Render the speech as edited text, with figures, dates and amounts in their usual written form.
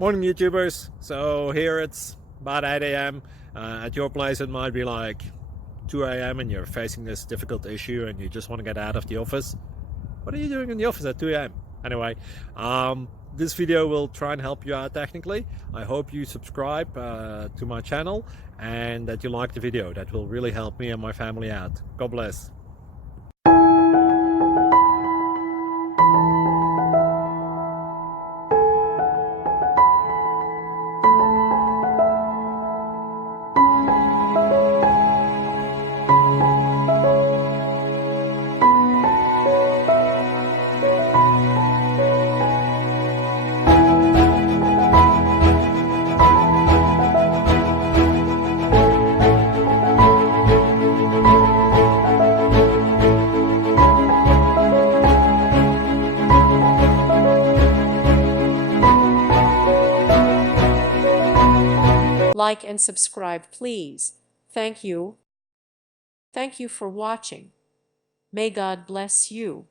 Morning YouTubers. So here it's about 8 a.m. At your place it might be like 2 a.m. and you're facing this difficult issue and you just want to get out of the office. What are you doing in the office at 2 a.m.? Anyway, this video will try and help you out technically. I hope you subscribe to my channel and that you like the video. That will really help me and my family out. God bless. Like and subscribe, please. Thank you. Thank you for watching. May God bless you.